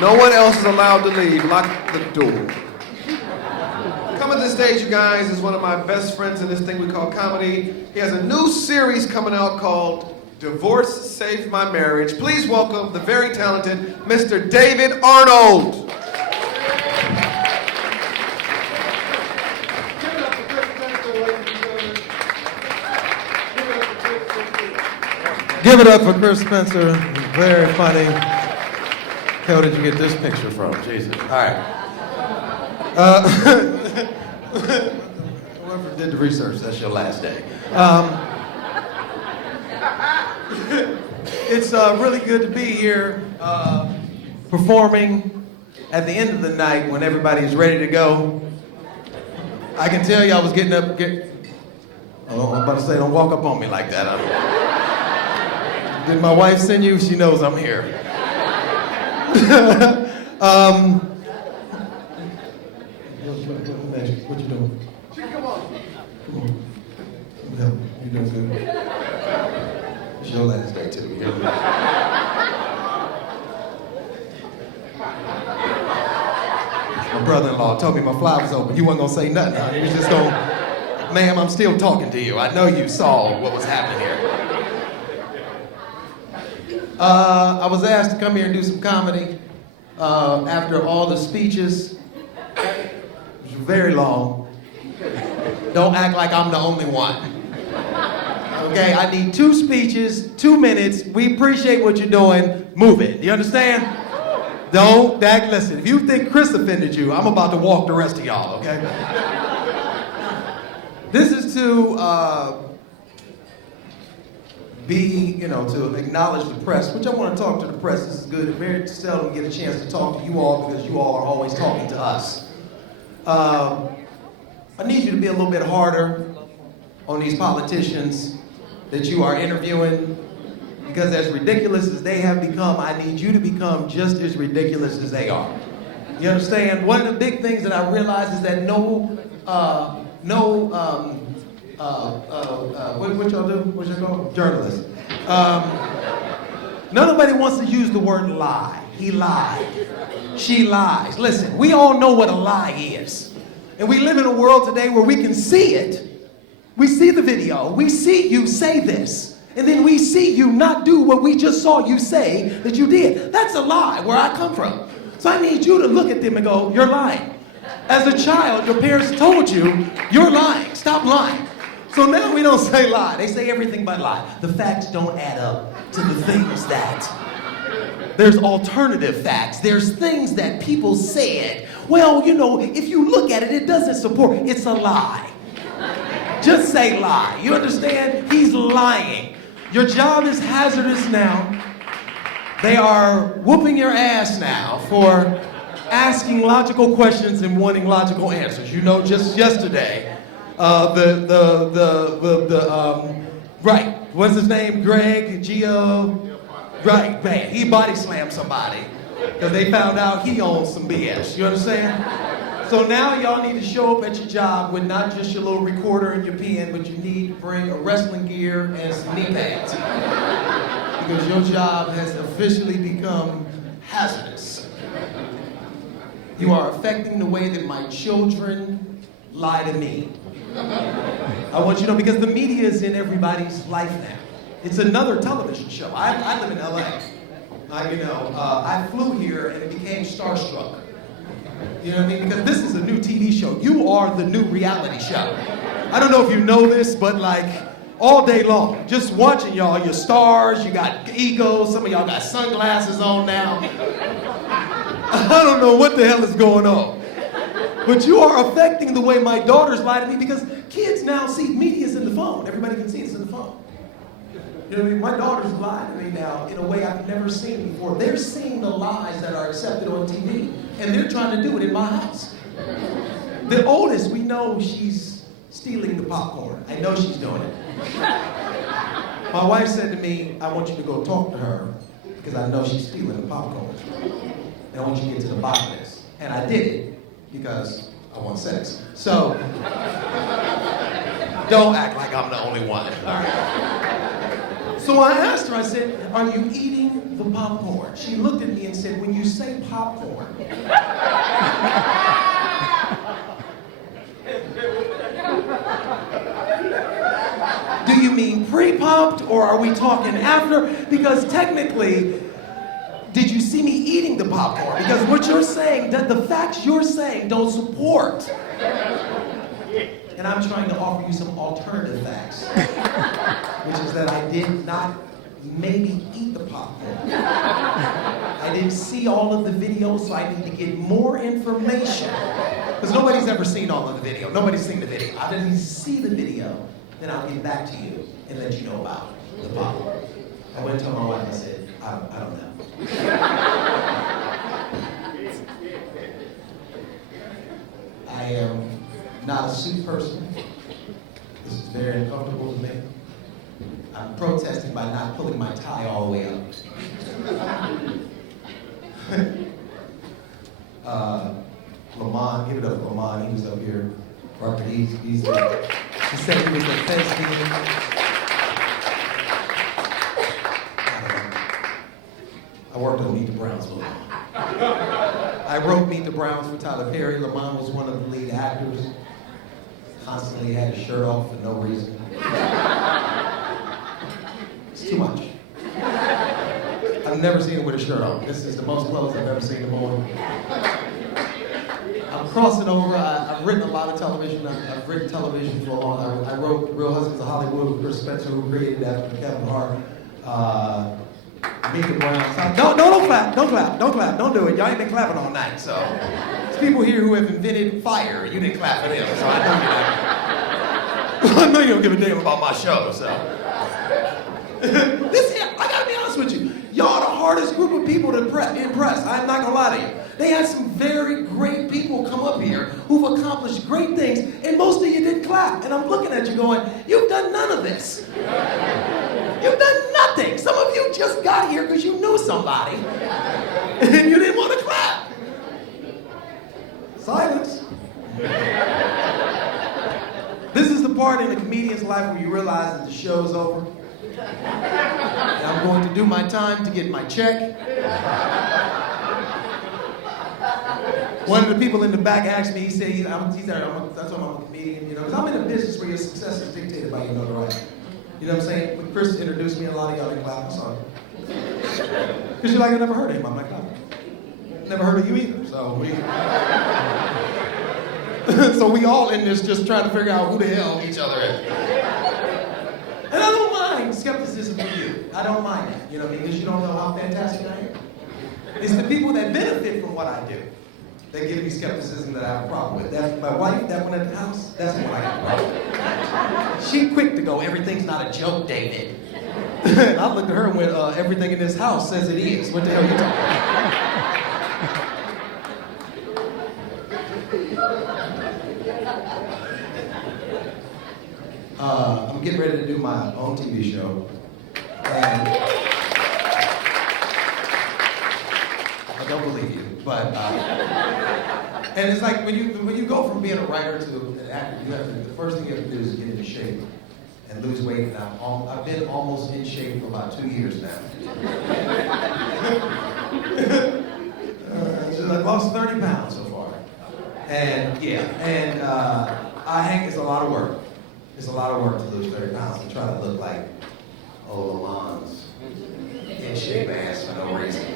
No one else is allowed to leave. Lock the door. Coming to the stage, you guys, is one of my best friends in this thing we call comedy. He has a new series coming out called Divorce Saved My Marriage. Please welcome the very talented Mr. David Arnold. Give it up for Chris Spencer. Very funny. Hell, did you get this picture from? Jesus. All right. Whoever did the research, that's your last day. It's really good to be here performing at the end of the night when everybody's ready to go. I can tell you I was getting up. I'm about to say, don't walk up on me like that. Did my wife send you? She knows I'm here. What you doing? Come on. You doing good? It's your last day too. My brother-in-law told me my fly was open. You wasn't gonna say nothing, huh? You was just gonna, ma'am, I'm still talking to you. I know you saw what was happening here. I was asked to come here and do some comedy after all the speeches, which were very long. Don't act like I'm the only one. Okay, I need 2 speeches, 2 minutes. We appreciate what you're doing. Move it. You understand? Don't act, listen, if you think Chris offended you, I'm about to walk the rest of y'all, okay? This is to to acknowledge the press, which I want to talk to the press. This is good. I very seldom get a chance to talk to you all because you all are always talking to us. I need you to be a little bit harder on these politicians that you are interviewing, because as ridiculous as they have become, I need you to become just as ridiculous as they are. You understand? One of the big things that I realize is that what y'all do? What's it called? Journalists. Nobody wants to use the word lie. He lied. She lies. Listen, we all know what a lie is. And we live in a world today where we can see it. We see the video. We see you say this. And then we see you not do what we just saw you say that you did. That's a lie where I come from. So I need you to look at them and go, you're lying. As a child, your parents told you, you're lying. Stop lying. So now we don't say lie. They say everything but lie. The facts don't add up to the things that... There's alternative facts. There's things that people said. Well, if you look at it, it doesn't support. It's a lie. Just say lie. You understand? He's lying. Your job is hazardous now. They are whooping your ass now for asking logical questions and wanting logical answers. Just yesterday, right, what's his name? Greg, Gio, right, man, he body slammed somebody because they found out he owns some BS, you understand? So now y'all need to show up at your job with not just your little recorder and your pen, but you need to bring a wrestling gear and some knee pads. Because your job has officially become hazardous. You are affecting the way that my children lie to me. I want you to know, because the media is in everybody's life now. It's another television show. I live in LA. I flew here and became starstruck. You know what I mean? Because this is a new TV show. You are the new reality show. I don't know if you know this, but all day long, just watching y'all, your stars, you got egos, some of y'all got sunglasses on now. I don't know what the hell is going on. But you are affecting the way my daughters lie to me, because kids now see media's in the phone. Everybody can see it's in the phone. You know what I mean? My daughters lie to me now in a way I've never seen before. They're seeing the lies that are accepted on TV, and they're trying to do it in my house. The oldest, we know she's stealing the popcorn. I know she's doing it. My wife said to me, I want you to go talk to her because I know she's stealing the popcorn. And I want you to get to the bottom of this. And I did it because I want sex. So, don't act like I'm the only one. All right. So I asked her, I said, are you eating for popcorn. She looked at me and said, when you say popcorn, do you mean pre-popped or are we talking after? Because technically, did you see me eating the popcorn? Because what you're saying, the facts you're saying don't support. And I'm trying to offer you some alternative facts, which is that I did not maybe eat the popcorn. I didn't see all of the videos, so I need to get more information. Because nobody's ever seen all of the video. Nobody's seen the video. I didn't see the video, then I'll get back to you and let you know about the popcorn. I went to my wife and I said, I don't know. I am not a suit person. This is very uncomfortable to me. I'm protesting by not pulling my tie all the way up. Lamont, give it up for Lamont. He was up here. Robert, he said he was a fence demon. I worked on Meet the Browns for Lamont. I wrote Meet the Browns for Tyler Perry. Lamont was one of the lead actors. Constantly had his shirt off for no reason. It's too much. I've never seen him with a shirt on. This is the most clothes I've ever seen him on. I'm crossing over. I've written a lot of television. I've written television for a long time. I wrote Real Husbands of Hollywood with Chris Spencer, who created that for Kevin Hart. Meet the Browns. Don't clap. Don't clap. Don't clap. Don't do it. Y'all ain't been clapping all night. So there's people here who have invented fire. You didn't clap for them, so I know you're not. I know you don't give a damn about my show. So this here, I gotta be honest with you. Y'all the hardest group of people to impress. I'm not gonna lie to you. They had some very great people come up here who've accomplished great things, and most of you didn't clap. And I'm looking at you going, you've done none of this. You've done nothing. Some of you just got here because you knew somebody, and you didn't want to clap. Silence. This is the part in a comedian's life where you realize that the show's over. And I'm going to do my time to get my check. One of the people in the back asked me, he said, that's why I'm a comedian, you know, because I'm in a business where your success is dictated by your notoriety. You know what I'm saying? When Chris introduced me, a lot of y'all didn't clap. I'm sorry. Because you're like, I never heard of him. I'm like, no. Never heard of you either. So we all in this just trying to figure out who the hell each other is. And I don't mind skepticism from you. I don't mind that. You know what I mean? Because you don't know how fantastic I am. It's the people that benefit from what I do that give me skepticism that I have a problem with. That's my wife, that one at the house, that's the one I got a problem with. She quick to go, everything's not a joke, David. And I looked at her and went, everything in this house says it is. What the hell are you talking about? I'm getting ready to do my own TV show. And I don't believe you, but and it's like when you go from being a writer to an actor, the first thing you have to do is get into shape and lose weight. And I've been almost in shape for about 2 years now. I've lost 30 pounds so far, and it's a lot of work. It's a lot of work to lose 30 pounds and try to look like Lamont's in shape ass for no reason.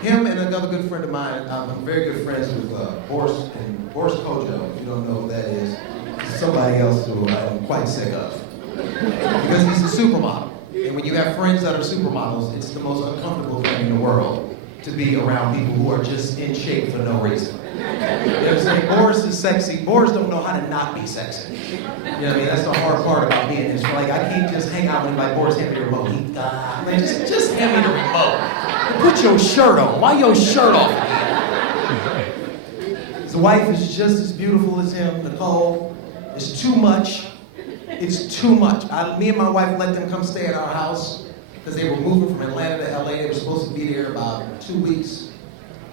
Him and another good friend of mine, I'm very good friends with Boris Kojo. If you don't know who that is, he's somebody else who I'm quite sick of. Because he's a supermodel. And when you have friends that are supermodels, it's the most uncomfortable thing in the world to be around people who are just in shape for no reason. You know what I'm saying? Boris is sexy. Boris don't know how to not be sexy. You know what I mean? That's the hard part about being this. Like, I can't just hang out with like Boris, hand me the remote. Like, just hand me the remote. Put your shirt on. Why your shirt off again? His wife is just as beautiful as him, Nicole. It's too much. It's too much. Me and my wife let them come stay at our house because they were moving from Atlanta to LA. They were supposed to be there about 2 weeks.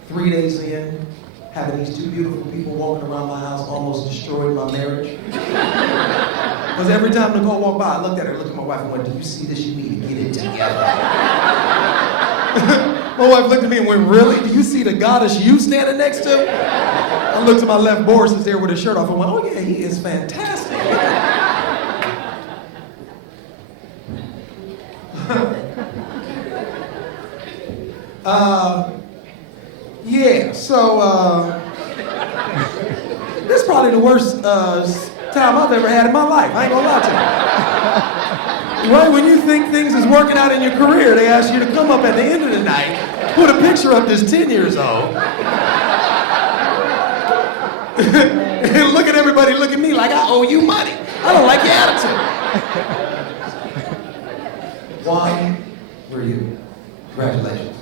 3 days in, having these two beautiful people walking around my house almost destroyed my marriage. Because every time Nicole walked by, I looked at my wife and went, do you see this? You need to get it together. My wife looked at me and went, really? Do you see the goddess you standing next to? I looked to my left, Boris is there with his shirt off and went, oh yeah, he is fantastic. This is probably the worst time I've ever had in my life. I ain't gonna lie to you. Right when you think things is working out in your career, they ask you to come up at the end of the night, put a picture up that's 10 years old, and look at everybody, look at me like I owe you money. I don't like your attitude. Why were you? Congratulations.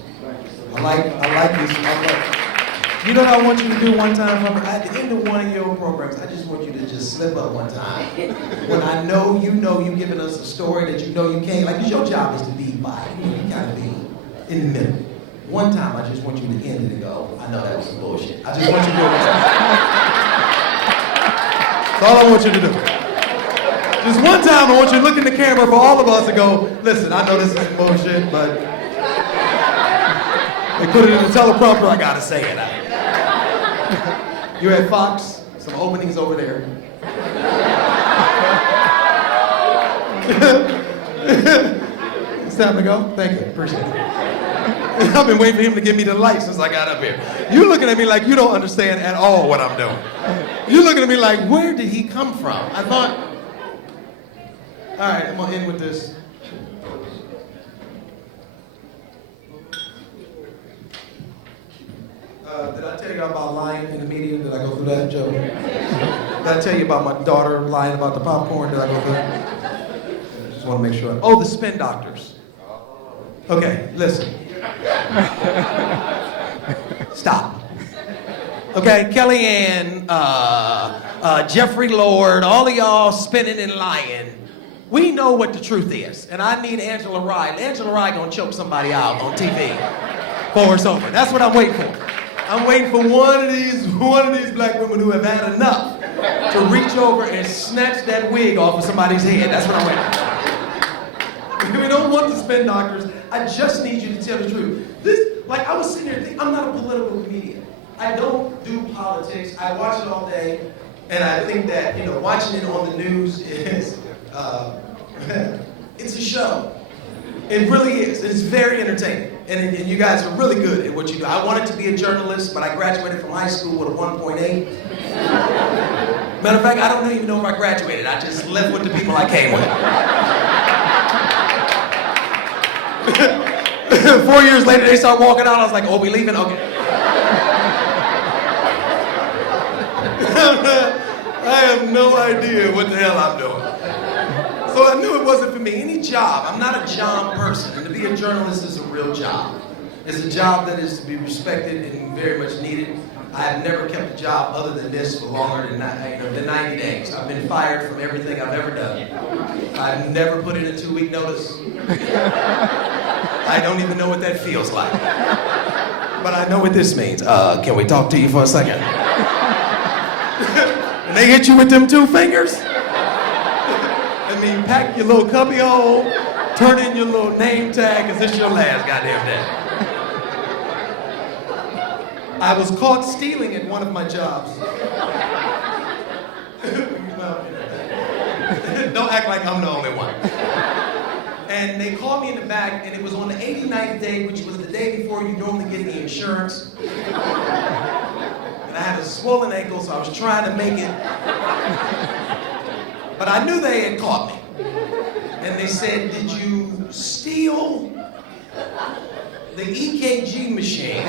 I like this. You know what I want you to do one time? At the end of one of your programs, I just want you to just slip up one time. When I know you're giving us a story that you know you can't, like, your job is to be by. You gotta be in the middle. One time, I just want you to end it and go, I know that was some bullshit. I just want you to do it one time. That's all I want you to do. Just one time, I want you to look in the camera for all of us and go, listen, I know this is some bullshit, but they put it in the teleprompter, I gotta say it. You're at Fox, some openings over there. It's time to go? Thank you, appreciate it. I've been waiting for him to give me the light since I got up here. You're looking at me like you don't understand at all what I'm doing. You're looking at me like, where did he come from? I thought, all right, I'm gonna end with this. Did I tell you about lying in the media? Did I go through that, Joe? Did I tell you about my daughter lying about the popcorn? Did I go through that? Just want to make sure. Oh, the spin doctors. Okay, listen. Stop. Okay, Kellyanne, Jeffrey Lord, all of y'all spinning and lying. We know what the truth is, and I need Angela Rye. Angela Rye gonna choke somebody out on TV before it's over. That's what I'm waiting for. I'm waiting for one of these black women who have had enough to reach over and snatch that wig off of somebody's head. That's what I'm waiting for. We don't want the spin doctors. I just need you to tell the truth. I was sitting there thinking, I'm not a political comedian. I don't do politics. I watch it all day, and I think that, watching it on the news is, it's a show. It really is. It's very entertaining. And you guys are really good at what you do. I wanted to be a journalist, but I graduated from high school with a 1.8. Matter of fact, I don't even know if I graduated. I just left with the people I came with. 4 years later, they start walking out. I was like, oh, we leaving? Okay. I have no idea what the hell I'm doing. So I knew it wasn't for me. Any job, I'm not a job person, and to be a journalist is a real job. It's a job that is to be respected and very much needed. I have never kept a job other than this for longer than 90 days. I've been fired from everything I've ever done. I've never put in a 2-week notice. I don't even know what that feels like. But I know what this means. Can we talk to you for a second? And they hit you with them 2 fingers? Pack your little cubby hole, turn in your little name tag, because this is your last goddamn day. I was caught stealing at one of my jobs. Don't act like I'm the only one. And they called me in the back, and it was on the 89th day, which was the day before you normally get the insurance. And I had a swollen ankle, so I was trying to make it. But I knew they had caught me. And they said, did you steal the EKG machine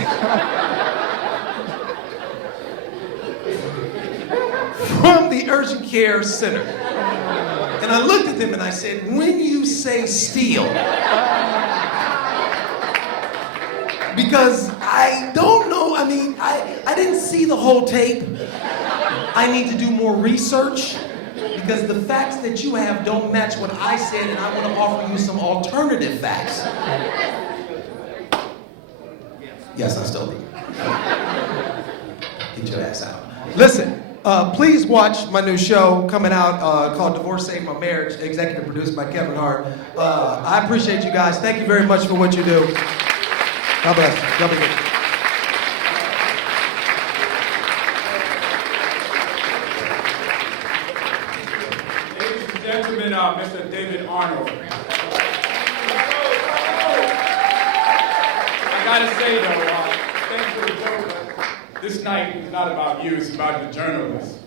from the urgent care center? And I looked at them and I said, when you say steal, because I don't know, I didn't see the whole tape. I need to do more research. Because the facts that you have don't match what I said, and I want to offer you some alternative facts. Yes, I still do. Get your ass out. Listen, please watch my new show coming out called Divorce Saved My Marriage, executive produced by Kevin Hart. I appreciate you guys. Thank you very much for what you do. God bless you. Jump again. Ladies and gentlemen, Mr. David Arnold. I gotta say though, thanks for the joke. This night is not about you, it's about the journalists.